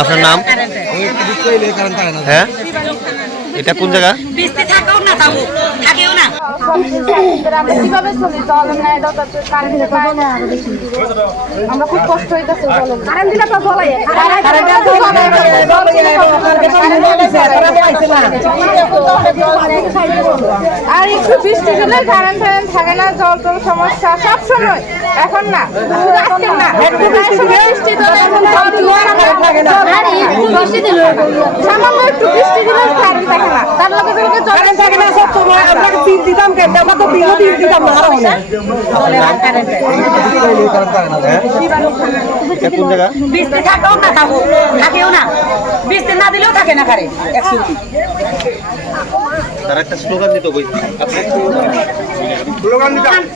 আপনার নাম? হ্যাঁ, এটা কোন জায়গা? আমরা খুব কষ্ট হইতেছে আর একটু বৃষ্টি দিলে কারেন্ট থাকে না, জল টল সমস্যা সব সময়। এখন না একটু বৃষ্টি সামান্য একটু বৃষ্টি দিলে কারেন্ট থাকে না, তার লগে কারেন্ট থাকে না। সব সময় আমরা বিল দিতাম কেন, আমরা তো বিল দিতাম না। বৃষ্টি থাকেও না, থাকেও না, বৃষ্টি না দিলেও থাকে না কারেন্ট। তারা একটা স্লোগান দিত,